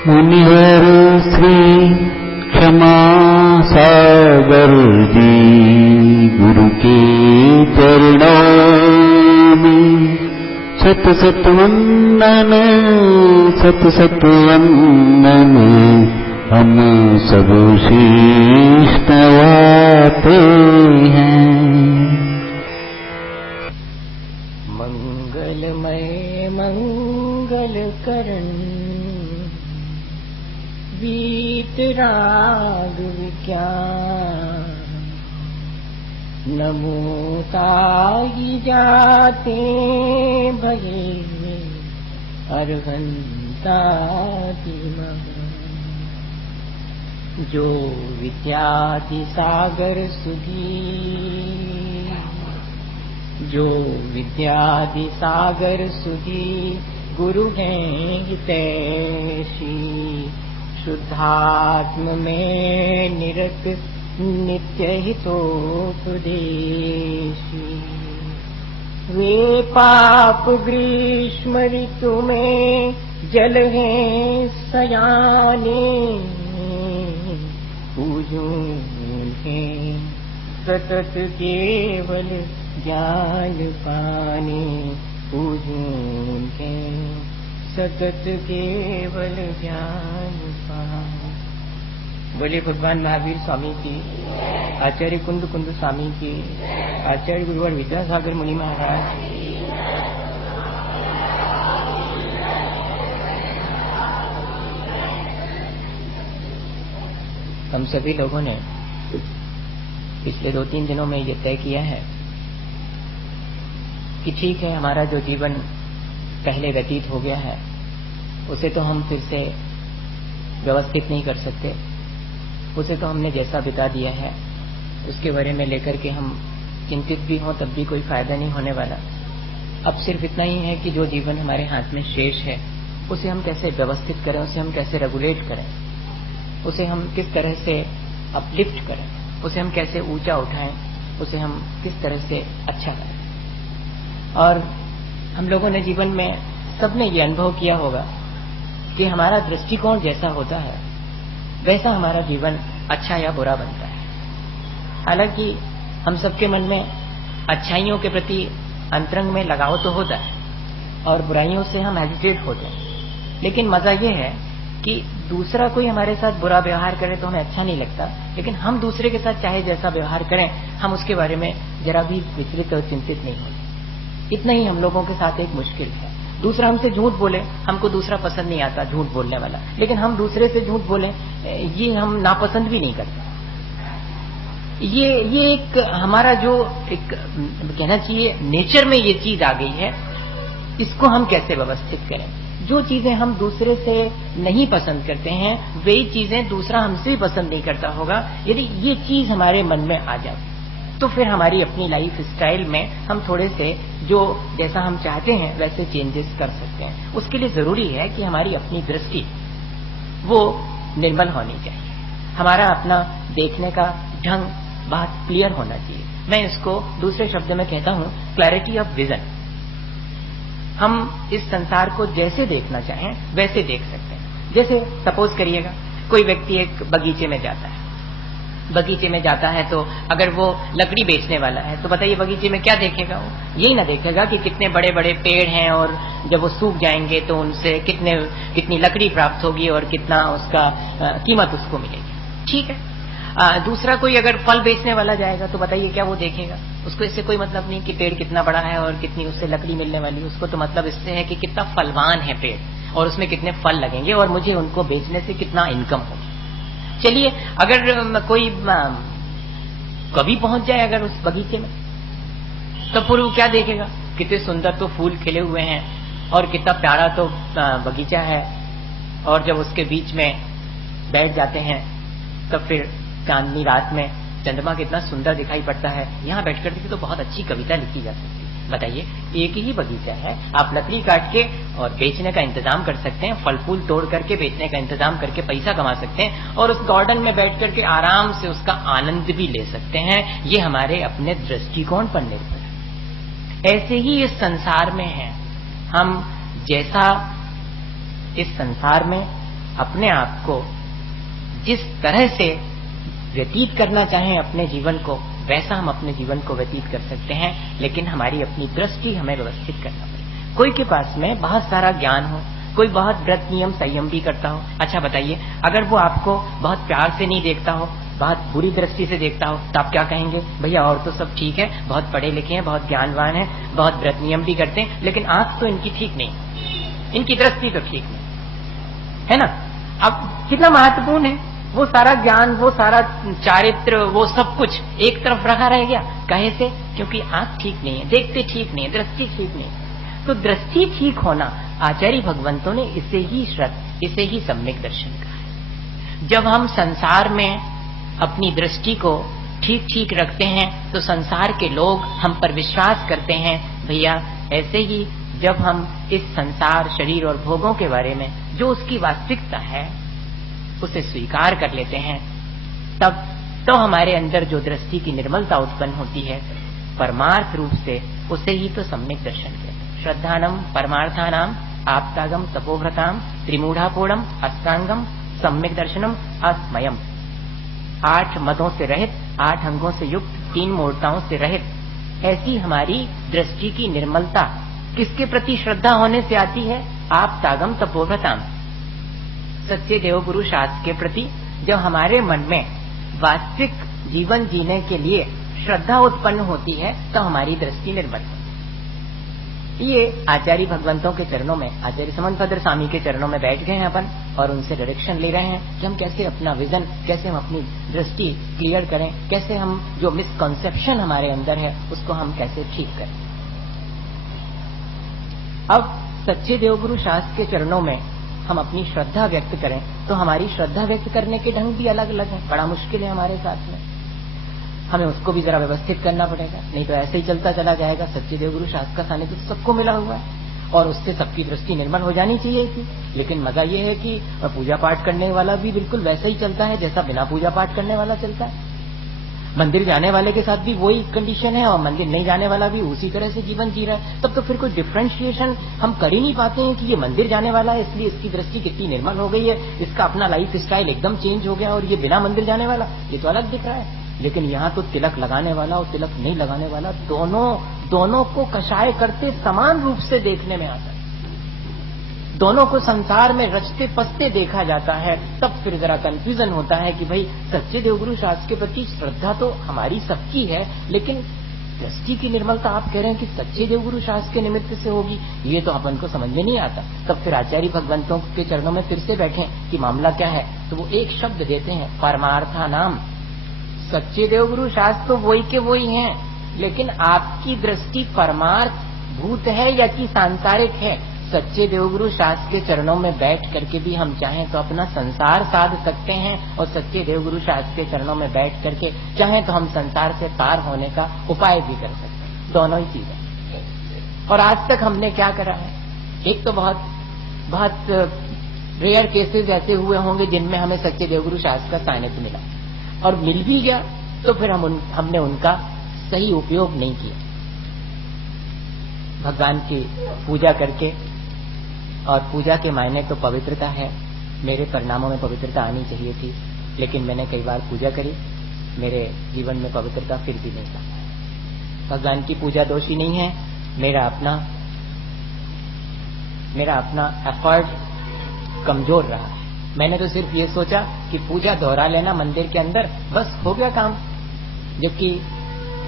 मुनिवर श्री क्षमा सागर जी गुरु के चरणों में सत सत वंदन, सत सत वंदन। हम सब शीश नवाते हैं। मंगलमय मंगल करण वीतराग विज्ञान। नमो ताहि जाते भये अरहंताति जो विद्यादि सागर सुधी, जो विद्यादि सागर सुधी गुरु हैं हितैषी। शुद्धात्म में निरत नित्य हितोपदेशी। वे पाप ग्रीष्म ऋतु में जल हैं सयाने। पूजूं उन्हें सतत केवल ज्ञान पाने। पूजूं उन्हें सतत केवल ज्ञान पाने। बोले भगवान महावीर स्वामी की, आचार्य कुंद कुंद स्वामी की, आचार्य गुरुवर विद्यासागर मुनि महाराज की। हम सभी लोगों ने पिछले 2-3 दिनों में ये तय किया है कि ठीक है, हमारा जो जीवन पहले व्यतीत हो गया है उसे तो हम फिर से व्यवस्थित नहीं कर सकते। उसे तो हमने जैसा बिता दिया है उसके बारे में लेकर के हम चिंतित भी हों तब भी कोई फायदा नहीं होने वाला। अब सिर्फ इतना ही है कि जो जीवन हमारे हाथ में शेष है उसे हम कैसे व्यवस्थित करें, उसे हम कैसे रेगुलेट करें, उसे हम किस तरह से अपलिफ्ट करें, उसे हम कैसे ऊंचा उठाएं, उसे हम किस तरह से अच्छा करें। और हम लोगों ने जीवन में सबने ये अनुभव किया होगा कि हमारा दृष्टिकोण जैसा होता है वैसा हमारा जीवन अच्छा या बुरा बनता है। हालांकि हम सबके मन में अच्छाइयों के प्रति अंतरंग में लगाव तो होता है और बुराइयों से हम हेजिटेट होते हैं, लेकिन मजा ये है कि दूसरा कोई हमारे साथ बुरा व्यवहार करे तो हमें अच्छा नहीं लगता, लेकिन हम दूसरे के साथ चाहे जैसा व्यवहार करें हम उसके बारे में जरा भी विचलित और चिंतित नहीं होते। इतना ही हम लोगों के साथ एक मुश्किल है। दूसरा हमसे झूठ बोले, हमको दूसरा पसंद नहीं आता झूठ बोलने वाला, लेकिन हम दूसरे से झूठ बोले ये हम नापसंद भी नहीं करते। ये एक हमारा जो एक कहना चाहिए नेचर में ये चीज आ गई है, इसको हम कैसे व्यवस्थित करें। जो चीजें हम दूसरे से नहीं पसंद करते हैं वही चीजें दूसरा हमसे भी पसंद नहीं करता होगा। यदि ये चीज हमारे मन में आ जाए तो फिर हमारी अपनी लाइफ स्टाइल में हम थोड़े से जो जैसा हम चाहते हैं वैसे चेंजेस कर सकते हैं। उसके लिए जरूरी है कि हमारी अपनी दृष्टि वो निर्मल होनी चाहिए, हमारा अपना देखने का ढंग बहुत क्लियर होना चाहिए। मैं इसको दूसरे शब्द में कहता हूं क्लैरिटी ऑफ विजन। हम इस संसार को जैसे देखना चाहें वैसे देख सकते हैं। जैसे सपोज करिएगा कोई व्यक्ति एक बगीचे में जाता है, बगीचे में जाता है तो अगर वो लकड़ी बेचने वाला है तो बताइए बगीचे में क्या देखेगा वो? यही ना देखेगा कि कितने बड़े बड़े पेड़ हैं और जब वो सूख जाएंगे तो उनसे कितनी लकड़ी प्राप्त होगी और कितना उसका कीमत उसको मिलेगी। ठीक है। दूसरा कोई अगर फल बेचने वाला जाएगा तो बताइए क्या वो देखेगा? उसको इससे कोई मतलब नहीं कि पेड़ कितना बड़ा है और कितनी उससे लकड़ी मिलने वाली है। उसको तो मतलब इससे है कि कितना फलवान है पेड़ और उसमें कितने फल लगेंगे और मुझे उनको बेचने से कितना इनकम होगी। चलिए अगर कोई कभी पहुंच जाए अगर उस बगीचे में तो फिर वो क्या देखेगा? कितने सुंदर तो फूल खिले हुए हैं और कितना प्यारा तो बगीचा है, और जब उसके बीच में बैठ जाते हैं तब फिर चांदनी रात में चंद्रमा कितना सुंदर दिखाई पड़ता है। यहाँ बैठकर देखिए तो बहुत अच्छी कविता लिखी जा सकती है। बताइए एक ही बगीचा है, आप लकड़ी काट के और बेचने का इंतजाम कर सकते हैं, फल फूल तोड़ करके बेचने का इंतजाम करके पैसा कमा सकते हैं और उस गार्डन में बैठ करके आराम से उसका आनंद भी ले सकते हैं। ये हमारे अपने दृष्टिकोण पर निर्भर है। ऐसे ही इस संसार में है, हम जैसा इस संसार में अपने आप को जिस तरह से व्यतीत करना चाहें अपने जीवन को, वैसा हम अपने जीवन को व्यतीत कर सकते हैं, लेकिन हमारी अपनी दृष्टि हमें व्यवस्थित करना पड़ेगा। कोई के पास में बहुत सारा ज्ञान हो, कोई बहुत व्रत नियम संयम भी करता हो, अच्छा बताइए, अगर वो आपको बहुत प्यार से नहीं देखता हो, बहुत बुरी दृष्टि से देखता हो, तो आप क्या कहेंगे? भैया और तो सब ठीक है, बहुत पढ़े लिखे हैं, बहुत ज्ञानवान है, बहुत व्रत नियम भी करते हैं, लेकिन आंख तो इनकी ठीक नहीं, इनकी दृष्टि तो ठीक नहीं है ना। अब कितना महत्वपूर्ण है वो सारा ज्ञान, वो सारा चारित्र, वो सब कुछ एक तरफ रखा रह गया। कहे से? क्योंकि आंख ठीक नहीं है, देखते ठीक नहीं है, दृष्टि ठीक नहीं है। तो दृष्टि ठीक होना, आचार्य भगवंतों ने इसे ही सम्यक दर्शन कहा है। जब हम संसार में अपनी दृष्टि को ठीक ठीक रखते हैं तो संसार के लोग हम पर विश्वास करते हैं। भैया ऐसे ही जब हम इस संसार, शरीर और भोगों के बारे में जो उसकी वास्तविकता है उसे स्वीकार कर लेते हैं, तब तो हमारे अंदर जो दृष्टि की निर्मलता उत्पन्न होती है परमार्थ रूप से, उसे ही तो सम्यक दर्शन कहते हैं। श्रद्धानम परमार्थानाम आप्तागम तपोव्रताम त्रिमूढ़ापूर्णम अष्टांगम सम्यक दर्शनम अस्मयम। 8 मदों से रहित, 8 अंगों से युक्त, 3 मूर्ताओं से रहित ऐसी हमारी दृष्टि की निर्मलता किसके प्रति श्रद्धा होने से आती है? आप्तागम तपोव्रताम, सच्चे देवगुरु शास्त्र के प्रति। जब हमारे मन में वास्तविक जीवन जीने के लिए श्रद्धा उत्पन्न होती है तो हमारी दृष्टि निर्मल होती है। ये आचार्य भगवंतों के चरणों में, आचार्य समन्वभद्र स्वामी के चरणों में बैठ गए हैं अपन और उनसे डायरेक्शन ले रहे हैं कि हम कैसे अपना विजन, कैसे हम अपनी दृष्टि क्लियर करें, कैसे हम जो मिसकॉन्सेप्शन हमारे अंदर है उसको हम कैसे ठीक करें। अब सच्चे देवगुरु शास्त्र के चरणों में हम अपनी श्रद्धा व्यक्त करें तो हमारी श्रद्धा व्यक्त करने के ढंग भी अलग अलग हैं। बड़ा मुश्किल है हमारे साथ में, हमें उसको भी जरा व्यवस्थित करना पड़ेगा, नहीं तो ऐसे ही चलता चला जाएगा। सच्चे देवगुरु शास्त्र का सानिध्य तो सबको मिला हुआ है और उससे सबकी दृष्टि निर्मल हो जानी चाहिए थी। लेकिन मजा ये है कि पूजा पाठ करने वाला भी बिल्कुल वैसे ही चलता है जैसा बिना पूजा पाठ करने वाला चलता है। मंदिर जाने वाले के साथ भी वही कंडीशन है और मंदिर नहीं जाने वाला भी उसी तरह से जीवन जी रहा है। तब तो फिर कोई डिफरेंशिएशन हम कर ही नहीं पाते हैं कि ये मंदिर जाने वाला है इसलिए इसकी दृष्टि कितनी निर्मल हो गई है, इसका अपना लाइफ स्टाइल एकदम चेंज हो गया, और ये बिना मंदिर जाने वाला ये तो अलग दिख रहा है। लेकिन यहाँ तो तिलक लगाने वाला और तिलक नहीं लगाने वाला दोनों को कषाय करते समान रूप से देखने में आता है, दोनों को संसार में रचते पसते देखा जाता है। तब फिर जरा कंफ्यूजन होता है कि भाई सच्चे देवगुरु शास्त्र के प्रति श्रद्धा तो हमारी सबकी है, लेकिन दृष्टि की निर्मलता आप कह रहे हैं कि सच्चे देवगुरु शास्त्र के निमित्त से होगी, ये तो अपन को समझ में नहीं आता। तब फिर आचार्य भगवंतों के चरणों में फिर से बैठे कि मामला क्या है, तो वो एक शब्द देते हैं, परमार्था नाम। सच्चे देवगुरु शास्त्र तो वही के वही हैं, लेकिन आपकी दृष्टि परमार्थ भूत है या कि सांसारिक है। सच्चे देवगुरु शास्त्र के चरणों में बैठ करके भी हम चाहें तो अपना संसार साध सकते हैं, और सच्चे देवगुरु शास्त्र के चरणों में बैठ करके चाहें तो हम संसार से पार होने का उपाय भी कर सकते हैं। दोनों ही चीजें। और आज तक हमने क्या करा है, एक तो बहुत रेयर केसेस ऐसे हुए होंगे जिनमें हमें सच्चे देवगुरु शास्त्र का सानिध्य मिला, और मिल भी गया तो फिर हमने उनका सही उपयोग नहीं किया। भगवान की पूजा करके, और पूजा के मायने तो पवित्रता है, मेरे परिणामों में पवित्रता आनी चाहिए थी, लेकिन मैंने कई बार पूजा करी, मेरे जीवन में पवित्रता फिर भी नहीं था। भगवान की पूजा दोषी नहीं है, मेरा अपना एफर्ट कमजोर रहा है। मैंने तो सिर्फ ये सोचा कि पूजा दोहरा लेना मंदिर के अंदर, बस हो गया काम। जबकि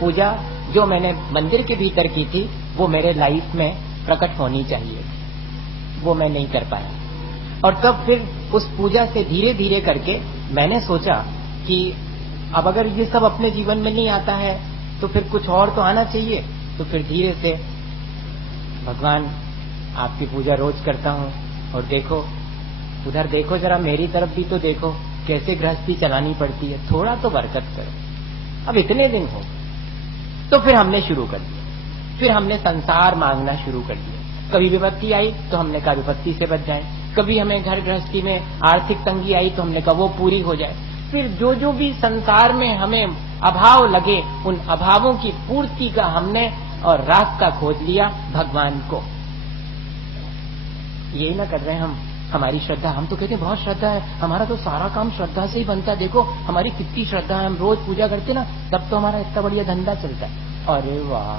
पूजा जो मैंने मंदिर के भीतर की थी वो मेरे लाइफ में प्रकट होनी चाहिए, वो मैं नहीं कर पाया। और तब फिर उस पूजा से धीरे धीरे करके मैंने सोचा कि अब अगर ये सब अपने जीवन में नहीं आता है तो फिर कुछ और तो आना चाहिए। तो फिर धीरे से भगवान आपकी पूजा रोज करता हूँ, और देखो उधर देखो, जरा मेरी तरफ भी तो देखो कैसे गृहस्थी चलानी पड़ती है, थोड़ा तो बरकत करो। अब इतने दिन हो तो फिर हमने शुरू कर दिया, फिर हमने संसार मांगना शुरू कर दिया। कभी विपत्ति आई तो हमने कहा विपत्ति से बच जाए, कभी हमें घर गृहस्थी में आर्थिक तंगी आई तो हमने कहा वो पूरी हो जाए। फिर जो भी संसार में हमें अभाव लगे उन अभावों की पूर्ति का हमने और रास्ता खोज लिया भगवान को। यही ना कर रहे हम हमारी श्रद्धा, हम तो कहते हैं बहुत श्रद्धा है, हमारा तो सारा काम श्रद्धा से ही बनता है, देखो हमारी कितनी श्रद्धा है, हम रोज पूजा करते ना, तब तो हमारा इतना बढ़िया धंधा चलता है। अरे वाह,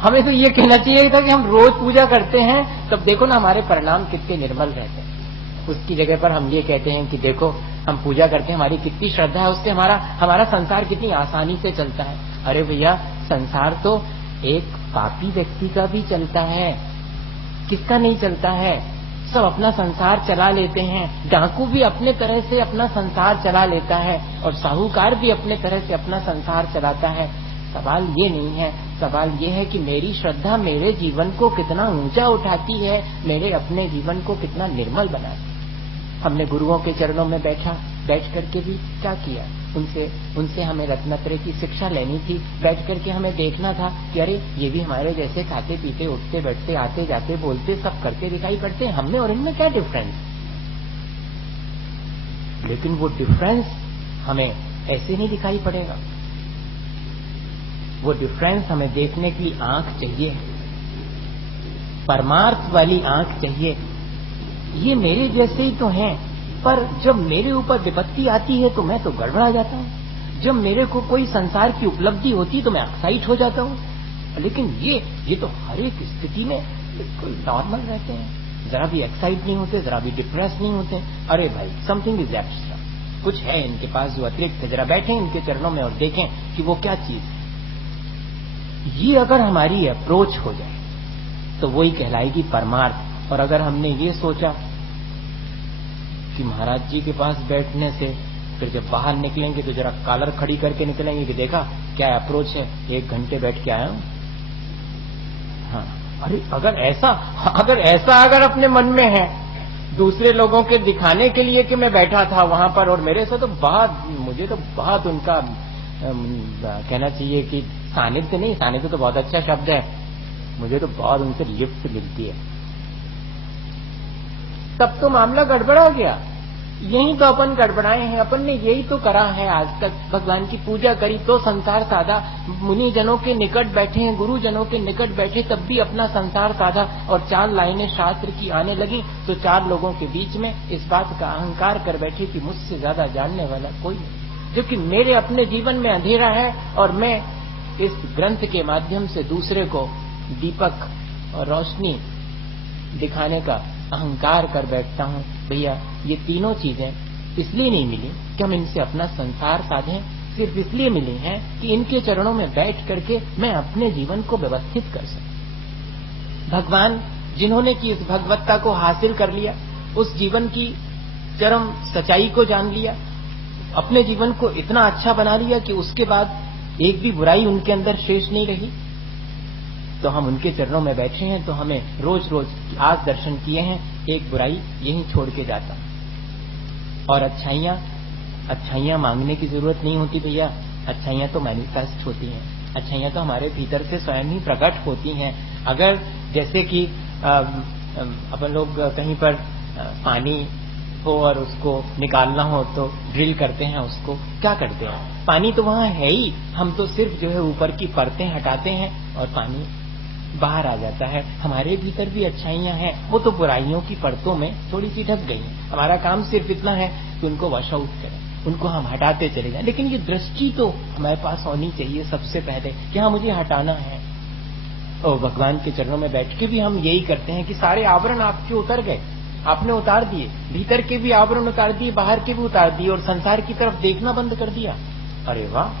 हमें तो ये कहना चाहिए था कि हम रोज पूजा करते हैं, तब देखो ना हमारे परिणाम कितने निर्मल रहते हैं। उसकी जगह पर हम ये कहते हैं कि देखो हम पूजा करते हैं, हमारी कितनी श्रद्धा है, उससे हमारा संसार कितनी आसानी से चलता है। अरे भैया, संसार तो एक पापी व्यक्ति का भी चलता है, किसका नहीं चलता है? सब अपना संसार चला लेते हैं। डाकू भी अपने तरह से अपना संसार चला लेता है और साहूकार भी अपने तरह से अपना संसार चलाता है। सवाल ये नहीं है, सवाल ये है कि मेरी श्रद्धा मेरे जीवन को कितना ऊंचा उठाती है, मेरे अपने जीवन को कितना निर्मल बनाती है। हमने गुरुओं के चरणों में बैठ करके भी क्या किया, उनसे हमें रत्नत्रय की शिक्षा लेनी थी। बैठ करके हमें देखना था कि अरे ये भी हमारे जैसे खाते पीते उठते बैठते आते जाते बोलते सब करते दिखाई पड़ते हैं, हमने और इनमें क्या डिफरेंस। लेकिन वो डिफरेंस हमें ऐसे नहीं दिखाई पड़ेगा, वो डिफरेंस हमें देखने के लिए आंख चाहिए, परमार्थ वाली आंख चाहिए। ये मेरे जैसे ही तो हैं, पर जब मेरे ऊपर विपत्ति आती है तो मैं तो गड़बड़ा जाता हूँ। जब मेरे को कोई संसार की उपलब्धि होती तो मैं एक्साइट हो जाता हूँ। लेकिन ये तो हर एक स्थिति में बिल्कुल नॉर्मल रहते हैं, जरा भी एक्साइट नहीं होते, जरा भी डिप्रेस नहीं होते। अरे भाई, समथिंग इज एक्स्ट्रा, कुछ है इनके पास जो अतिरिक्त है, जरा बैठें इनके चरणों में और देखें कि वो क्या चीज है। ये अगर हमारी अप्रोच हो जाए तो वही कहलाएगी परमार्थ। और अगर हमने ये सोचा कि महाराज जी के पास बैठने से फिर जब बाहर निकलेंगे तो जरा कॉलर खड़ी करके निकलेंगे कि देखा क्या अप्रोच है, 1 घंटे बैठ के आया हूं। हाँ, अरे अगर ऐसा अपने मन में है दूसरे लोगों के दिखाने के लिए कि मैं बैठा था वहां पर और मेरे से तो मुझे तो बहुत उनका कहना चाहिए कि सानिध्य नहीं, सानिध्य तो बहुत अच्छा शब्द है, मुझे तो बहुत उनसे लिफ्ट मिलती है, तब तो मामला गड़बड़ा गया। यही तो अपन गड़बड़ाए हैं, अपन ने यही तो करा है आज तक। भगवान की पूजा करी तो संसार साधा, मुनि जनों के निकट बैठे हैं, गुरु जनों के निकट बैठे तब भी अपना संसार साधा, और 4 लाइनें शास्त्र की आने लगी तो 4 लोगों के बीच में इस बात का अहंकार कर बैठे कि मुझसे ज्यादा जानने वाला कोई नहीं, जो कि मेरे अपने जीवन में अंधेरा है और मैं इस ग्रंथ के माध्यम से दूसरे को दीपक और रोशनी दिखाने का अहंकार कर बैठता हूं। भैया, ये तीनों चीजें इसलिए नहीं मिली कि हम इनसे अपना संसार साधें, सिर्फ इसलिए मिली हैं कि इनके चरणों में बैठ करके मैं अपने जीवन को व्यवस्थित कर सकूं। भगवान जिन्होंने की इस भगवत्ता को हासिल कर लिया, उस जीवन की चरम सच्चाई को जान लिया, अपने जीवन को इतना अच्छा बना लिया कि उसके बाद एक भी बुराई उनके अंदर शेष नहीं रही, तो हम उनके चरणों में बैठे हैं तो हमें रोज रोज आज दर्शन किए हैं, एक बुराई यहीं छोड़ के जाता। और अच्छाइयां मांगने की जरूरत नहीं होती भैया, अच्छाइयां तो मैनिफेस्ट होती हैं, अच्छाइयां तो हमारे भीतर से स्वयं ही प्रकट होती हैं। अगर जैसे कि अपन लोग कहीं पर पानी हो और उसको निकालना हो तो ड्रिल करते हैं, उसको क्या करते हैं, पानी तो वहां है ही, हम तो सिर्फ जो है ऊपर की परतें हटाते हैं और पानी बाहर आ जाता है। हमारे भीतर भी अच्छाइयां हैं, वो तो बुराइयों की परतों में थोड़ी सी ढक गई हैं। हमारा काम सिर्फ इतना है कि उनको वॉश आउट करें, उनको हम हटाते चले जाएं। लेकिन ये दृष्टि तो हमारे पास होनी चाहिए सबसे पहले कि हाँ मुझे हटाना है। और भगवान के चरणों में बैठ के भी हम यही करते हैं कि सारे आवरण आपके उतर गए, आपने उतार दिए, भीतर के भी आवरण उतार दिए, बाहर के भी उतार दिए और संसार की तरफ देखना बंद कर दिया। अरे वाह,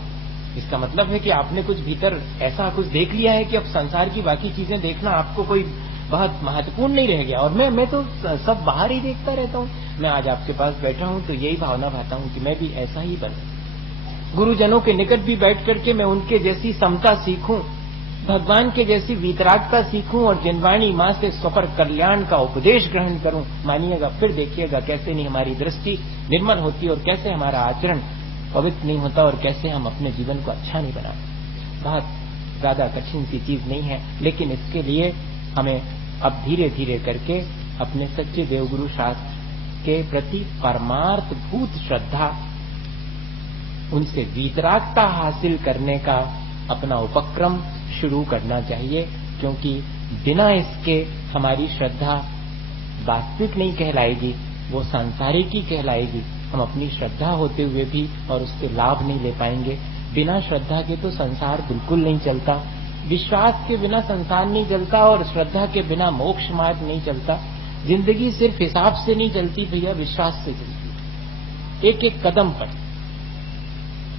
इसका मतलब है कि आपने कुछ भीतर ऐसा कुछ देख लिया है कि अब संसार की बाकी चीजें देखना आपको कोई बहुत महत्वपूर्ण नहीं रह गया। और मैं तो सब बाहर ही देखता रहता हूँ। मैं आज आपके पास बैठा हूँ तो यही भावना भाता हूँ कि मैं भी ऐसा ही बनूं, गुरुजनों के निकट भी बैठ करके मैं उनके जैसी समता सीखूं, भगवान के जैसी वीतरागता सीखूं और जिनवाणी माँ से स्वपर कल्याण का उपदेश ग्रहण करूं। मानिएगा, फिर देखिएगा कैसे नहीं हमारी दृष्टि निर्मल होती और कैसे हमारा आचरण पवित्र नहीं होता और कैसे हम अपने जीवन को अच्छा नहीं बनाते। बहुत ज्यादा कठिन सी चीज नहीं है, लेकिन इसके लिए हमें अब धीरे धीरे करके अपने सच्चे देवगुरु शास्त्र के प्रति परमार्थ भूत श्रद्धा, उनसे वीतरागता हासिल करने का अपना उपक्रम शुरू करना चाहिए, क्योंकि बिना इसके हमारी श्रद्धा वास्तविक नहीं कहलाएगी, वो सांसारिक ही कहलाएगी। हम अपनी श्रद्धा होते हुए भी और उससे लाभ नहीं ले पाएंगे। बिना श्रद्धा के तो संसार बिल्कुल नहीं चलता, विश्वास के बिना संसार नहीं चलता और श्रद्धा के बिना मोक्ष मार्ग नहीं चलता। जिंदगी सिर्फ हिसाब से नहीं चलती भैया, विश्वास से चलती, एक एक कदम पर।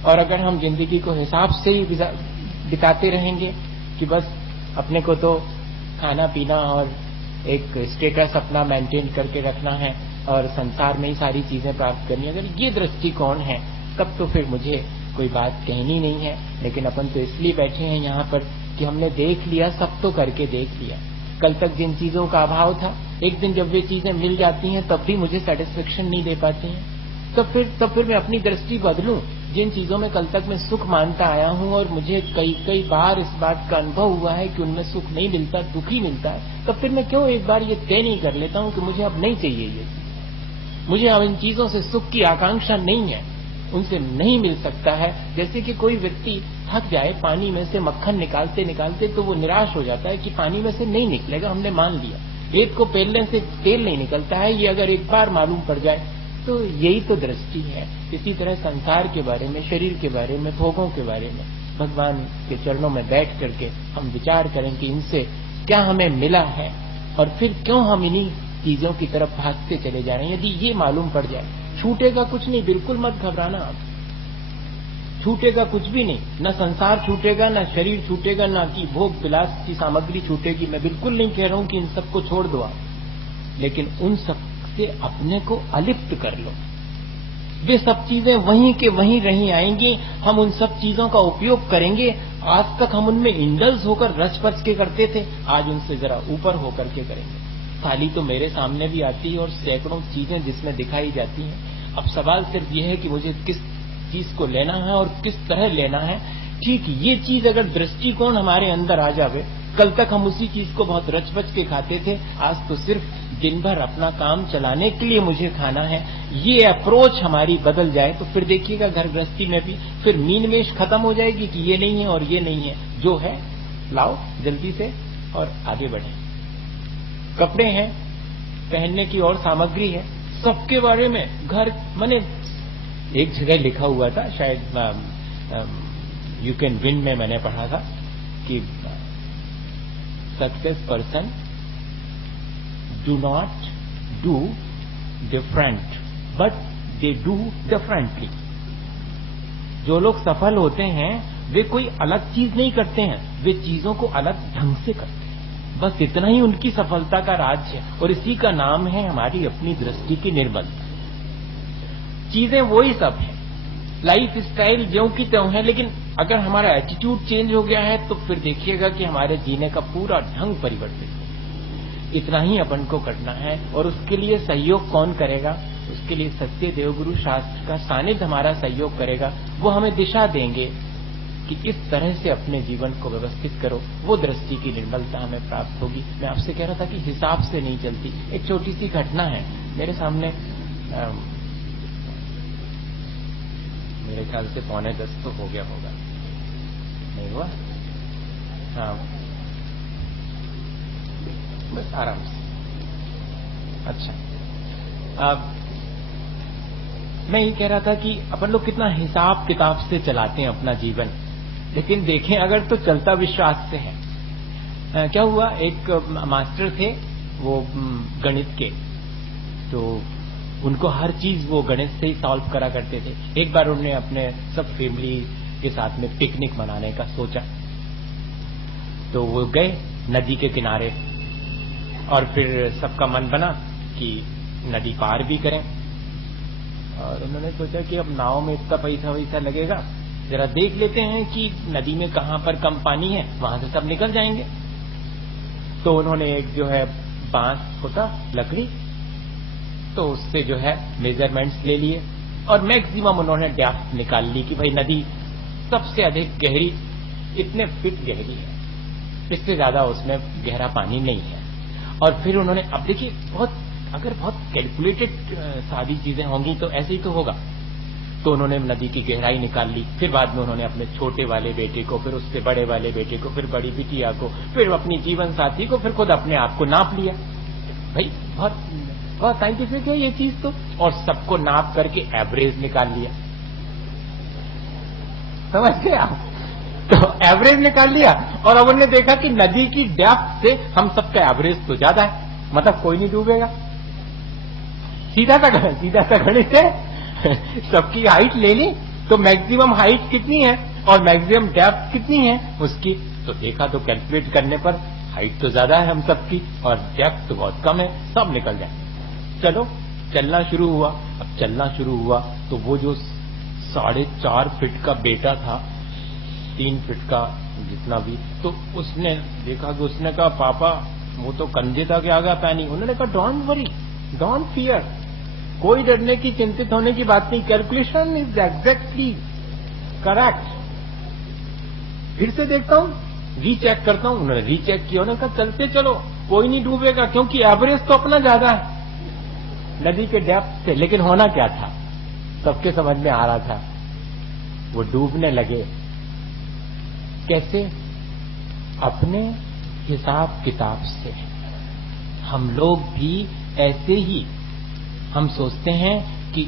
और अगर हम जिंदगी को हिसाब से ही बिताते रहेंगे कि बस अपने को तो खाना पीना और एक स्टेटस अपना मेंटेन करके रखना है और संसार में ही सारी चीजें प्राप्त करनी, अगर ये दृष्टिकोण है तब तो फिर मुझे कोई बात कहनी नहीं है। लेकिन अपन तो इसलिए बैठे हैं यहाँ पर कि हमने देख लिया, सब तो करके देख लिया। कल तक जिन चीजों का अभाव था, एक दिन जब वे चीजें मिल जाती हैं तब भी मुझे सेटिस्फेक्शन नहीं दे पाती हैं। तब फिर मैं अपनी दृष्टि बदलूं। जिन चीजों में कल तक मैं सुख मानता आया हूं और मुझे कई बार इस बात का अनुभव हुआ है कि उनमें सुख नहीं मिलता, दुख ही मिलता है, तब फिर मैं क्यों एक बार ये तय नहीं कर लेता हूं कि मुझे अब नहीं चाहिए ये चीज, मुझे अब इन चीजों से सुख की आकांक्षा नहीं है, उनसे नहीं मिल सकता है। जैसे कि कोई व्यक्ति थक जाए पानी में से मक्खन निकालते निकालते तो वो निराश हो जाता है कि पानी में से नहीं निकलेगा, हमने मान लिया। रेत को पेलने से तेल नहीं निकलता है, ये अगर एक बार मालूम पड़ जाए तो यही तो दृष्टि है। इसी तरह संसार के बारे में, शरीर के बारे में, भोगों के बारे में भगवान के चरणों में बैठ करके हम विचार करें कि इनसे क्या हमें मिला है और फिर क्यों हम इन्हीं चीजों की तरफ भागते चले जा रहे हैं। यदि ये मालूम पड़ जाए, छूटेगा कुछ नहीं, बिल्कुल मत घबराना आप, छूटेगा कुछ भी नहीं, न संसार छूटेगा, न शरीर छूटेगा, न कि भोग विलास की सामग्री छूटेगी। मैं बिल्कुल नहीं कह रहा हूं कि इन सबको छोड़ दो आप, लेकिन उन सब से अपने को अलिप्त कर लो। वे सब चीजें वहीं के वहीं रही आएंगी, हम उन सब चीजों का उपयोग करेंगे। आज तक हम उनमें इंडल्स होकर रच पच के करते थे, आज उनसे जरा ऊपर होकर के करेंगे। थाली तो मेरे सामने भी आती है और सैकड़ों चीजें जिसमें दिखाई जाती हैं। अब सवाल सिर्फ ये है कि मुझे किस चीज को लेना है और किस तरह लेना है। ठीक ये चीज अगर दृष्टिकोण हमारे अंदर आ जावे, कल तक हम उसी चीज को बहुत रच बच के खाते थे, आज तो सिर्फ दिन भर अपना काम चलाने के लिए मुझे खाना है, ये अप्रोच हमारी बदल जाए तो फिर देखिएगा घर गृहस्थी में भी फिर मीनमेश खत्म हो जाएगी कि ये नहीं है और ये नहीं है, जो है लाओ जल्दी से और आगे बढ़े। कपड़े हैं, पहनने की और सामग्री है, सबके बारे में घर मने एक जगह लिखा हुआ था, शायद यू कैन विन में मैंने पढ़ा था कि success person do not do different but they do differently. जो लोग सफल होते हैं वे कोई अलग चीज नहीं करते हैं, वे चीजों को अलग ढंग से करते हैं। बस इतना ही उनकी सफलता का राज है और इसी का नाम है हमारी अपनी दृष्टि की निर्मलता। चीजें वही सब है, लाइफ स्टाइल ज्यों की त्यों है, लेकिन अगर हमारा एटीट्यूड चेंज हो गया है तो फिर देखिएगा कि हमारे जीने का पूरा ढंग परिवर्तित हो। इतना ही अपन को करना है और उसके लिए सहयोग कौन करेगा? उसके लिए सत्य देवगुरु शास्त्र का सानिध्य हमारा सहयोग करेगा। वो हमें दिशा देंगे कि इस तरह से अपने जीवन को व्यवस्थित करो, वो दृष्टि की निर्मलता हमें प्राप्त होगी। मैं आपसे कह रहा था कि हिसाब से नहीं चलती। एक छोटी सी घटना है मेरे सामने, मेरे ख्याल से 9:45 तो हो गया होगा, नहीं हुआ? हाँ, बस आराम से। अच्छा, अब मैं ये कह रहा था कि अपन लोग कितना हिसाब किताब से चलाते हैं अपना जीवन, लेकिन देखें अगर तो चलता विश्वास से है। क्या हुआ, एक मास्टर थे वो गणित के, तो उनको हर चीज वो गणित से ही सॉल्व करा करते थे। एक बार उन्होंने अपने सब फैमिली के साथ में पिकनिक मनाने का सोचा, तो वो गए नदी के किनारे और फिर सबका मन बना कि नदी पार भी करें। और उन्होंने सोचा कि अब नाव में इतना पैसा वैसा लगेगा, जरा देख लेते हैं कि नदी में कहां पर कम पानी है, वहां से सब निकल जाएंगे। तो उन्होंने एक जो है बांस होता लकड़ी, तो उससे जो है मेजरमेंट्स ले लिए और मैक्सिमम उन्होंने डेप्थ निकाल ली कि भाई नदी सबसे अधिक गहरी इतने फीट गहरी है, इससे ज्यादा उसमें गहरा पानी नहीं है। और फिर उन्होंने, अब देखिए अगर बहुत कैलकुलेटेड सारी चीजें होंगी तो ऐसे ही तो होगा। तो उन्होंने नदी की गहराई निकाल ली, फिर बाद में उन्होंने अपने छोटे वाले बेटे को, फिर उससे बड़े वाले बेटे को, फिर बड़ी बिटिया को, फिर अपनी जीवन साथी को, फिर खुद अपने आप को नाप लिया। भाई बहुत साइंटिफिक है ये चीज तो। और सबको नाप करके एवरेज निकाल लिया, समझ गए आप? तो एवरेज निकाल लिया और अब उन्होंने देखा कि नदी की डेप्थ से हम सबका एवरेज तो ज्यादा है, मतलब कोई नहीं डूबेगा। सीधा सा गणित है। सबकी हाइट ले ली तो मैक्सिमम हाइट कितनी है और मैक्सिमम डेप्थ कितनी है उसकी, तो देखा तो कैलकुलेट करने पर हाइट तो ज्यादा है हम सबकी और डेप्थ तो बहुत कम है, सब निकल जाए। चलो चलना शुरू हुआ। अब चलना शुरू हुआ तो वो जो 4.5 फीट का बेटा था, 3 फीट का जितना भी, तो उसने देखा कि उसने कहा पापा वो तो कंधे तक आ गया पानी। उन्होंने कहा डोंट वरी, डोंट फियर, कोई डरने की चिंतित होने की बात नहीं, कैलकुलेशन इज एग्जैक्टली करेक्ट। फिर से देखता हूं, रीचेक करता हूं। उन्होंने रीचेक किया, उन्होंने कहा चलते चलो कोई नहीं डूबेगा क्योंकि एवरेज तो अपना ज्यादा है नदी के डेप्थ से। लेकिन होना क्या था, सबके समझ में आ रहा था, वो डूबने लगे। कैसे? अपने हिसाब किताब से। हम लोग भी ऐसे ही हम सोचते हैं कि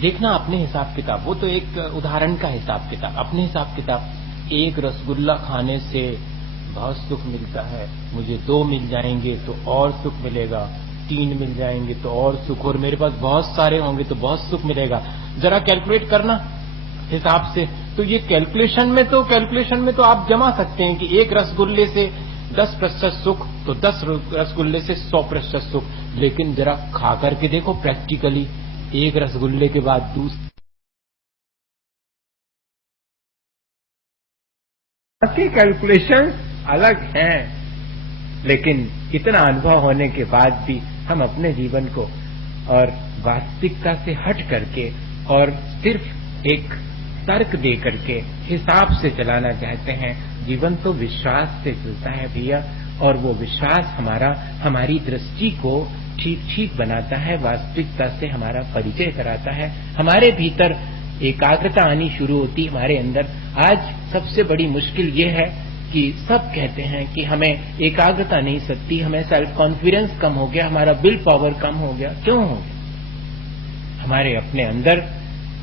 देखना अपने हिसाब किताब, वो तो एक उदाहरण का हिसाब किताब, अपने हिसाब किताब। एक रसगुल्ला खाने से बहुत सुख मिलता है, मुझे 2 मिल जाएंगे तो और सुख मिलेगा, 3 मिल जाएंगे तो और सुख, और मेरे पास बहुत सारे होंगे तो बहुत सुख मिलेगा। जरा कैलकुलेट करना हिसाब से। तो ये कैलकुलेशन में तो आप जमा सकते हैं कि एक रसगुल्ले से 10% सुख तो 10 रसगुल्ले से 100% सुख। लेकिन जरा खा करके देखो प्रैक्टिकली, एक रसगुल्ले के बाद दूसरे की कैलकुलेशन अलग हैं। लेकिन इतना अनुभव होने के बाद भी हम अपने जीवन को और वास्तविकता से हट करके और सिर्फ एक तर्क दे करके हिसाब से चलाना चाहते हैं। जीवन तो विश्वास से चलता है भैया, और वो विश्वास हमारी दृष्टि को ठीक बनाता है, वास्तविकता से हमारा परिचय कराता है, हमारे भीतर एकाग्रता आनी शुरू होती हमारे अंदर। आज सबसे बड़ी मुश्किल ये है कि सब कहते हैं कि हमें एकाग्रता नहीं सकती, हमें सेल्फ कॉन्फिडेंस कम हो गया, हमारा विल पावर कम हो गया। क्यों हो गया? हमारे अपने अंदर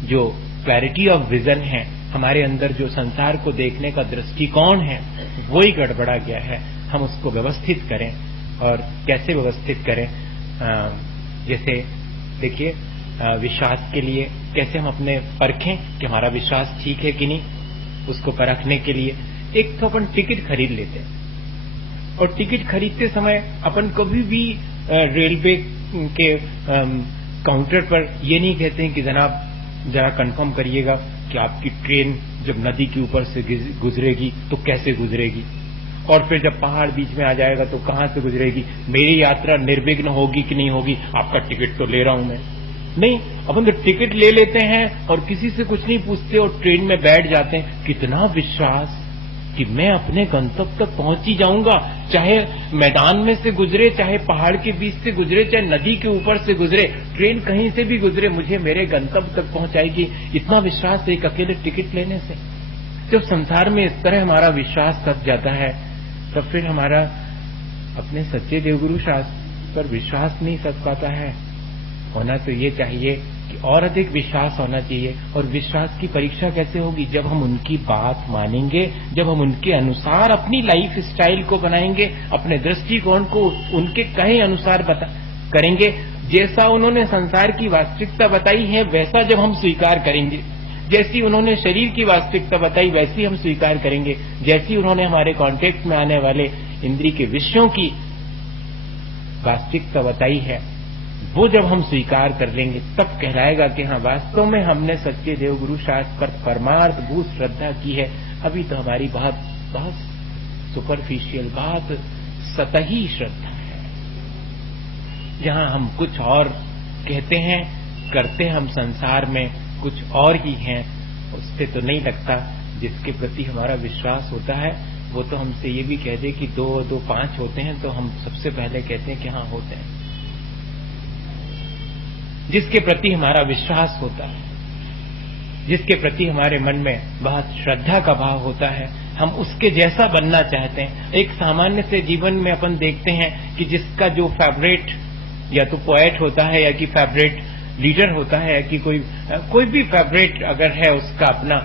जो क्लैरिटी ऑफ विजन है, हमारे अंदर जो संसार को देखने का दृष्टिकोण है, वो ही गड़बड़ा गया है। हम उसको व्यवस्थित करें, और कैसे व्यवस्थित करें? जैसे देखिए, विश्वास के लिए कैसे हम अपने परखें कि हमारा विश्वास ठीक है कि नहीं, उसको परखने के लिए एक तो अपन टिकट खरीद लेते हैं, और टिकट खरीदते समय अपन कभी भी रेलवे के काउंटर पर ये नहीं कहते हैं कि जनाब जरा कंफर्म करिएगा कि आपकी ट्रेन जब नदी के ऊपर से गुजरेगी तो कैसे गुजरेगी, और फिर जब पहाड़ बीच में आ जाएगा तो कहां से गुजरेगी, मेरी यात्रा निर्विघ्न होगी कि नहीं होगी, आपका टिकट तो ले रहा हूं मैं। नहीं, अपन तो टिकट ले लेते हैं और किसी से कुछ नहीं पूछते और ट्रेन में बैठ जाते हैं। कितना विश्वास कि मैं अपने गंतव्य तक पहुंच ही जाऊंगा, चाहे मैदान में से गुजरे, चाहे पहाड़ के बीच से गुजरे, चाहे नदी के ऊपर से गुजरे, ट्रेन कहीं से भी गुजरे, मुझे मेरे गंतव्य तक पहुंचाएगी। इतना विश्वास एक अकेले टिकट लेने से। जब संसार में इस तरह हमारा विश्वास सच जाता है, तब फिर हमारा अपने सच्चे देवगुरु शास्त्र पर विश्वास नहीं सच पाता है। होना तो ये चाहिए कि और अधिक विश्वास होना चाहिए। और विश्वास की परीक्षा कैसे होगी? जब हम उनकी बात मानेंगे, जब हम उनके अनुसार अपनी लाइफ स्टाइल को बनाएंगे, अपने दृष्टिकोण को उनके कहे अनुसार करेंगे। जैसा उन्होंने संसार की वास्तविकता बताई है वैसा जब हम स्वीकार करेंगे, जैसी उन्होंने शरीर की वास्तविकता बताई वैसी हम स्वीकार करेंगे, जैसी उन्होंने हमारे कांटेक्ट में आने वाले इंद्रिय के विषयों की वास्तविकता बताई है, वो जब हम स्वीकार कर लेंगे तब कहलाएगा कि हाँ, वास्तव में हमने सच्चे देवगुरु शास्त्र पर परमार्थ भूत श्रद्धा की है। अभी तो हमारी बहुत सुपरफिशियल, बहुत सतही श्रद्धा है, जहां हम कुछ और कहते हैं, करते हम संसार में कुछ और ही हैं। उससे तो नहीं लगता। जिसके प्रति हमारा विश्वास होता है वो तो हमसे ये भी कह दे कि 2 और 2 5 होते हैं, तो हम सबसे पहले कहते हैं कि हाँ होते हैं। जिसके प्रति हमारा विश्वास होता है, जिसके प्रति हमारे मन में बहुत श्रद्धा का भाव होता है, हम उसके जैसा बनना चाहते हैं। एक सामान्य से जीवन में अपन देखते हैं कि जिसका जो फेवरेट या तो पोएट होता है या कि फेवरेट लीडर होता है, कि कोई भी फेवरेट अगर है उसका अपना,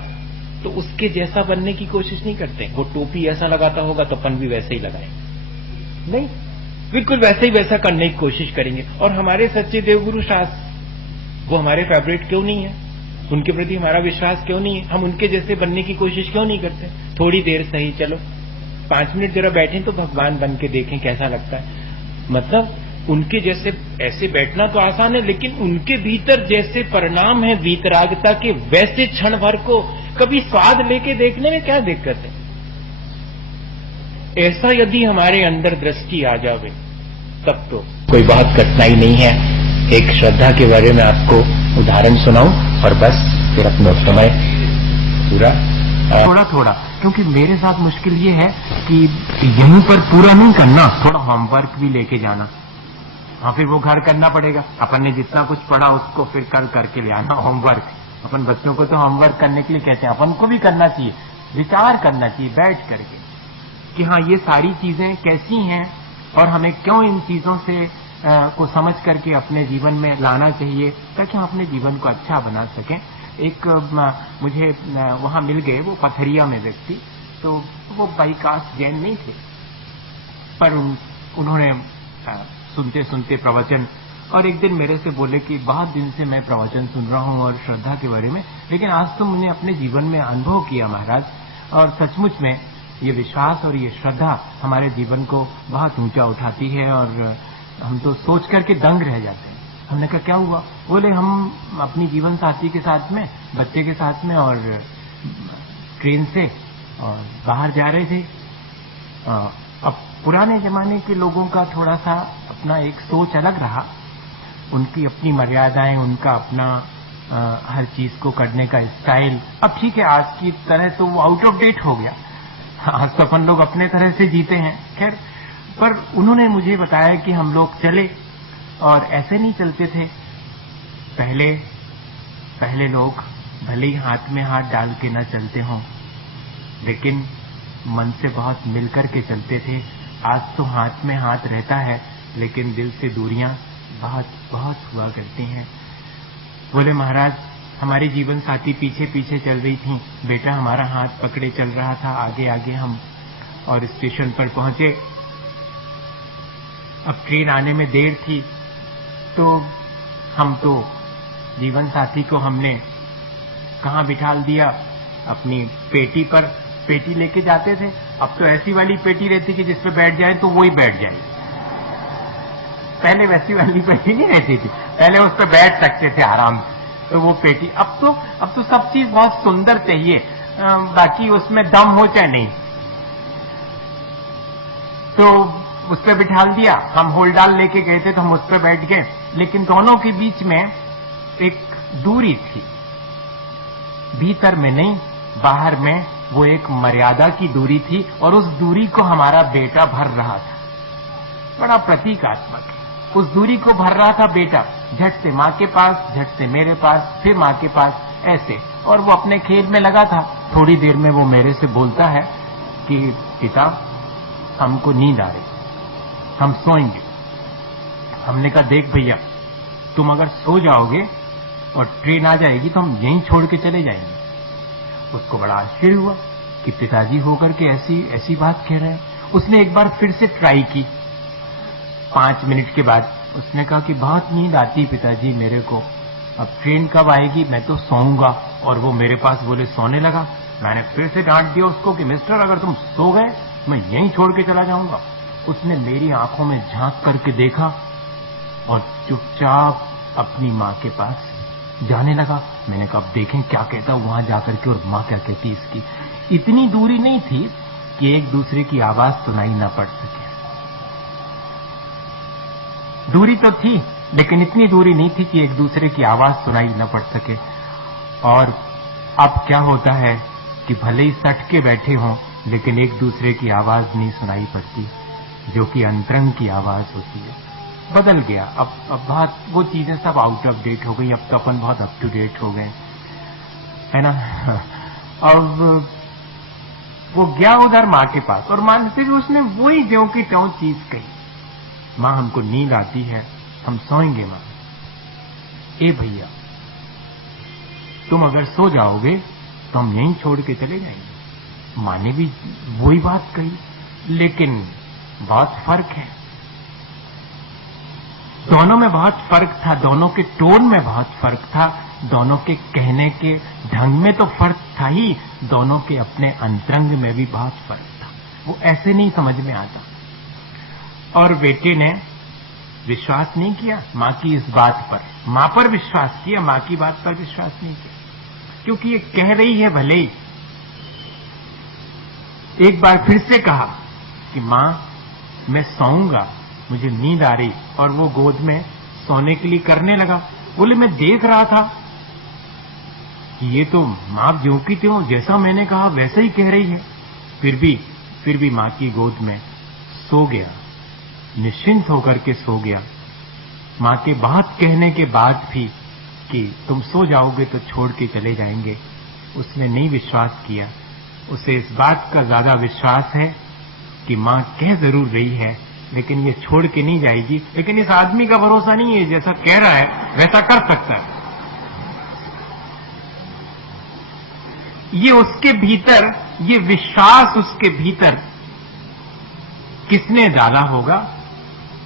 तो उसके जैसा बनने की कोशिश नहीं करते। वो टोपी ऐसा लगाता होगा तो अपन भी वैसे ही लगाएंगे, नहीं, बिल्कुल वैसे ही वैसा करने की कोशिश करेंगे। और हमारे सच्चे देवगुरु शास्त्र वो हमारे फेवरेट क्यों नहीं है? उनके प्रति हमारा विश्वास क्यों नहीं है? हम उनके जैसे बनने की कोशिश क्यों नहीं करते? थोड़ी देर सही, चलो 5 मिनट जरा बैठें तो भगवान बन के देखें कैसा लगता है। मतलब उनके जैसे ऐसे बैठना तो आसान है, लेकिन उनके भीतर जैसे परिणाम है वीतरागता के, वैसे क्षण भर को कभी स्वाद लेके देखने में क्या दिक्कत है? ऐसा यदि हमारे अंदर दृष्टि आ जावे तब तो कोई बहुत कठिनाई नहीं है। एक श्रद्धा के बारे में आपको उदाहरण सुनाऊं और बस फिर अपना समय पूरा थोड़ा थोड़ा, क्योंकि मेरे साथ मुश्किल ये है कि यहीं पर पूरा नहीं करना, थोड़ा होमवर्क भी लेके जाना। हाँ, फिर वो घर करना पड़ेगा। अपन ने जितना कुछ पढ़ा उसको फिर कल करके ले आना होमवर्क। अपन बच्चों को तो होमवर्क करने के लिए कहते हैं, अपन को भी करना चाहिए, विचार करना चाहिए बैठ करके कि हाँ ये सारी चीजें कैसी हैं और हमें क्यों इन चीजों से को समझ करके अपने जीवन में लाना चाहिए ताकि हम अपने जीवन को अच्छा बना सकें। एक मुझे वहां मिल गए, वो पथरिया में व्यक्ति, तो वो बाई कास्ट जैन नहीं थे, पर उन्होंने सुनते सुनते प्रवचन, और एक दिन मेरे से बोले कि बहुत दिन से मैं प्रवचन सुन रहा हूं और श्रद्धा के बारे में, लेकिन आज तो मैंने अपने जीवन में अनुभव किया महाराज, और सचमुच में ये विश्वास और ये श्रद्धा हमारे जीवन को बहुत ऊंचा उठाती है और हम तो सोच करके दंग रह जाते हैं। हमने कहा क्या हुआ? बोले हम अपनी जीवन साथी के साथ में, बच्चे के साथ में और ट्रेन से और बाहर जा रहे थे। अब पुराने जमाने के लोगों का थोड़ा सा अपना एक सोच अलग रहा, उनकी अपनी मर्यादाएं, उनका अपना हर चीज को करने का स्टाइल। अब ठीक है, आज की तरह तो वो आउट ऑफ डेट हो गया, आज तो अपन लोग अपने तरह से जीते हैं। खैर, पर उन्होंने मुझे बताया कि हम लोग चले और ऐसे नहीं चलते थे। पहले लोग भले ही हाथ में हाथ डाल के न चलते हों, लेकिन मन से बहुत मिलकर के चलते थे। आज तो हाथ में हाथ रहता है, लेकिन दिल से दूरियां बहुत बहुत हुआ करती हैं। बोले महाराज, हमारी जीवन साथी पीछे पीछे चल रही थी, बेटा हमारा हाथ पकड़े चल रहा था आगे आगे हम, और स्टेशन पर पहुंचे। अब ट्रेन आने में देर थी, तो हम तो जीवन साथी को हमने कहाँ बिठाल दिया? अपनी पेटी पर। पेटी लेके जाते थे, अब तो ऐसी वाली पेटी रहती कि जिसपे बैठ जाए तो वो ही बैठ जाए। पहले वैसी वाली पेटी नहीं रहती थी, पहले उस पर बैठ सकते थे आराम से, तो वो पेटी। अब तो सब चीज बहुत सुंदर चाहिए, बाकी उसमें दम हो चाहे नहीं। तो उस पर बिठाल दिया, हम होल्डाल लेके गए थे तो हम उस पर बैठ गए, लेकिन दोनों के बीच में एक दूरी थी, भीतर में नहीं बाहर में, वो एक मर्यादा की दूरी थी, और उस दूरी को हमारा बेटा भर रहा था। बड़ा प्रतीकात्मक है, उस दूरी को भर रहा था बेटा, झट से माँ के पास, झट से मेरे पास, फिर माँ के पास, ऐसे, और वो अपने खेल में लगा था। थोड़ी देर में वो मेरे से बोलता है कि पिता हमको नींद आ रही, हम सोएंगे। हमने कहा देख भैया, तुम अगर सो जाओगे और ट्रेन आ जाएगी तो हम यहीं छोड़ के चले जाएंगे। उसको बड़ा आश्चर्य हुआ कि पिताजी होकर के ऐसी बात कह रहे हैं। उसने एक बार फिर से ट्राई की, 5 मिनट के बाद उसने कहा कि बहुत नींद आती पिताजी मेरे को, अब ट्रेन कब आएगी, मैं तो सोऊंगा। और वो मेरे पास बोले सोने लगा। मैंने फिर से डांट दिया उसको कि मिस्टर अगर तुम सो गए मैं यहीं छोड़ के चला जाऊंगा। उसने मेरी आंखों में झांक करके देखा और चुपचाप अपनी माँ के पास जाने लगा। मैंने कहा अब देखें क्या कहता वहां जाकर के, और माँ क्या कहती इसकी। इतनी दूरी नहीं थी कि एक दूसरे की आवाज सुनाई ना पड़ सके। दूरी तो थी, लेकिन इतनी दूरी नहीं थी कि एक दूसरे की आवाज सुनाई न पड़ सके। और अब क्या होता है कि भले ही सट के बैठे हों, लेकिन एक दूसरे की आवाज नहीं सुनाई पड़ती, जो कि अंतरंग की आवाज होती है। बदल गया, अब बहुत वो चीजें सब आउट ऑफ डेट हो गई। अब तो अपन बहुत अप टू डेट हो गए, है ना। अब वो गया उधर माँ के पास, और माँ से भी उसने वही ज्यों की त्यों चीज कही, माँ हमको नींद आती है, हम सोएंगे मां। ए भैया, तुम अगर सो जाओगे तो हम यहीं छोड़ के चले जाएंगे। मां ने भी वही बात कही, लेकिन बहुत फर्क है। दोनों में बहुत फर्क था, दोनों के टोन में बहुत फर्क था, दोनों के कहने के ढंग में तो फर्क था ही, दोनों के अपने अंतरंग में भी बहुत फर्क था। वो ऐसे नहीं समझ में आता। और बेटे ने विश्वास नहीं किया मां की इस बात पर, मां पर विश्वास किया, मां की बात पर विश्वास नहीं किया, क्योंकि ये कह रही है भले ही। एक बार फिर से कहा कि मां मैं सोऊंगा, मुझे नींद आ रही, और वो गोद में सोने के लिए करने लगा। बोले मैं देख रहा था कि ये तो मां ज्यों की त्यों जैसा मैंने कहा वैसा ही कह रही है। फिर भी मां की गोद में सो गया, निश्चिंत होकर के सो गया। मां के बहुत कहने के बाद भी कि तुम सो जाओगे तो छोड़ के चले जाएंगे, उसने नहीं विश्वास किया। उसे इस बात का ज्यादा विश्वास है कि मां कह जरूर रही है लेकिन ये छोड़ के नहीं जाएगी। लेकिन इस आदमी का भरोसा नहीं है, जैसा कह रहा है वैसा कर सकता है। ये उसके भीतर, ये विश्वास उसके भीतर किसने डाला होगा?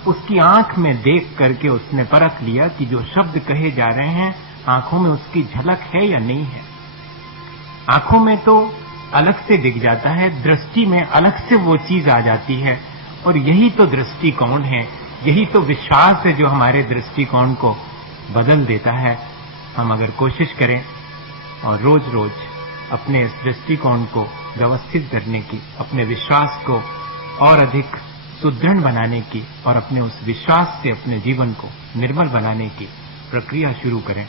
उसकी आंख में देख करके उसने परख लिया कि जो शब्द कहे जा रहे हैं आंखों में उसकी झलक है या नहीं है। आंखों में तो अलग से दिख जाता है, दृष्टि में अलग से वो चीज आ जाती है। और यही तो दृष्टिकोण है, यही तो विश्वास है जो हमारे दृष्टिकोण को बदल देता है। हम अगर कोशिश करें और रोज रोज अपने इस दृष्टिकोण को व्यवस्थित करने की, अपने विश्वास को और अधिक सुदृढ़ बनाने की और अपने उस विश्वास से अपने जीवन को निर्मल बनाने की प्रक्रिया शुरू करें,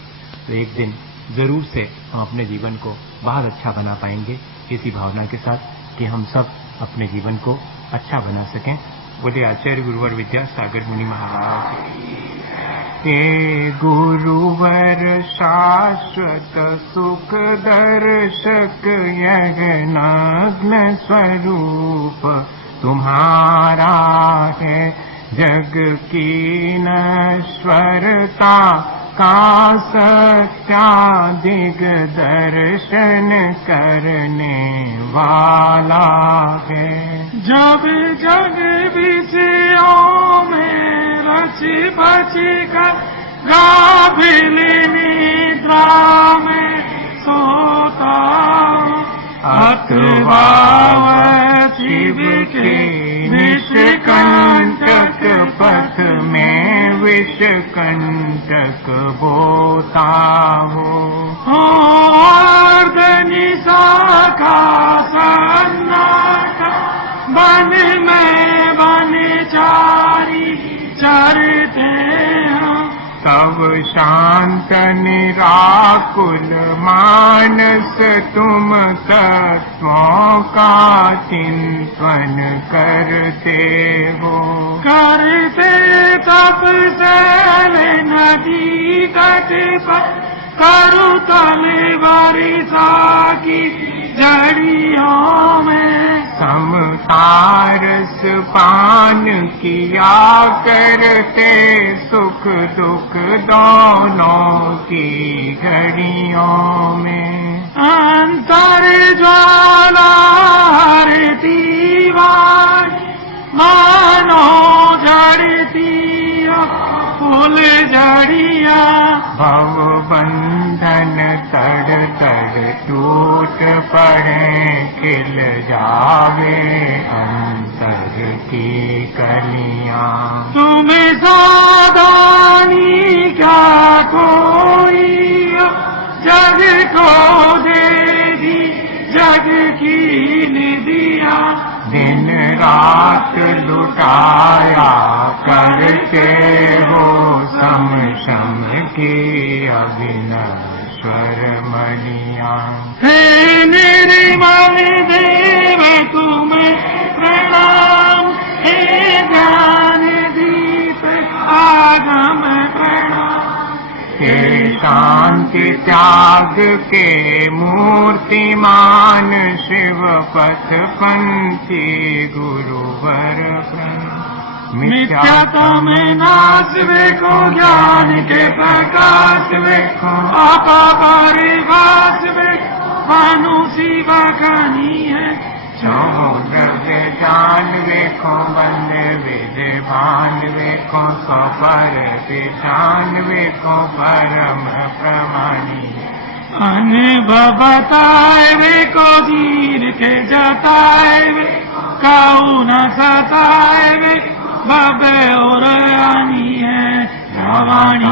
तो एक दिन जरूर से हम अपने जीवन को बहुत अच्छा बना पाएंगे, इसी भावना के साथ कि हम सब अपने जीवन को अच्छा बना सकें। बोले आचार्य गुरुवर विद्यासागर मुनि महाराज हे गुरुवर शाश्वत सुख दर्शक यह नग्न स्वरूप तुम्हारा है, जग की नश्वरता का सत्याधिक दर्शन करने वाला है। जब जग विषयों में रची बची कर गाफिल निद्रा में सोता, अथवा शिव के निष्कंटक पथ में विषकंटक बोता हो, निशा का सन्नाटा बन में बन चारी चरते हैं। तब शांत निराकुल मानस तुम तत्वों का चिंतन करते हो, करते तप से नदी तट पर करुतल वर्षा की जड़ियों में समतारस पान किया करते, सुख दुख दोनों की घड़ियों में। अंतर ज्वाला दीवार मानो जड़ती फूल जड़िया, भव बंधन तड़ तड़ टूट पड़े, खिल जावे अंतर की कलियां। तुम्हें सावधानी क्या कोई जग को देगी जग की निदिया, दिन रात लुटाया करते हो सम सम की अविनश्वर मणियां। हे निर्मल देव तुम्हें प्रणाम, हे ज्ञान दीप आगम प्रणाम, हे शांति त्याग के मूर्तिमान शिव पथ पंथी गुरुवर प्रणाम। मिथ्यात्व में नाश देखो, ज्ञान के प्रकाश देखो, अपरिभाष देखो, मनुष्य का कहानी है। समुद्र जान देखो, बंदे वेदे भान देखो, सफर पेशान देखो, परम प्रमाणी अनुभव बताए देखो, धीर के जताए काऊ न सताए, बाबे और रानी है रावाणी।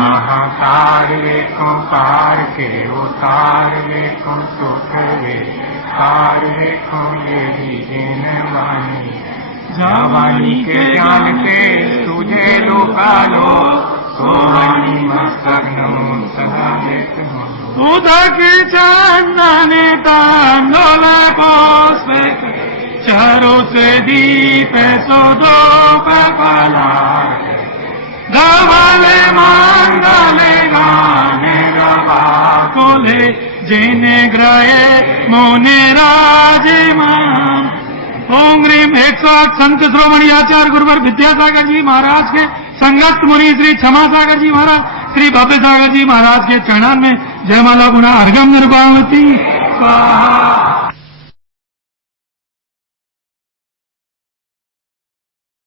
तार देखो, पार के उतार देखो, सुख वे तार देखो, ये भी दिन वाणी। जवानी के ज्ञान से तुझे लुका लो, सोवानी मस्तक नो सदा लेत हो। उदक चंदने तांडोल पोष चारों से दीप सो दो पला, गवाले मांगले गाने गवा कोले, जेने ग्रहे मोने राजे मान। ओम ह्रीम 108 संत श्रोमणी आचार्य गुरुवर विद्यासागर जी महाराज के संगत मुनि श्री क्षमा सागर जी महाराज, श्री भव्य सागर जी महाराज के चरणों में जयमाला गुना अर्घम निर्वावती स्वाहा।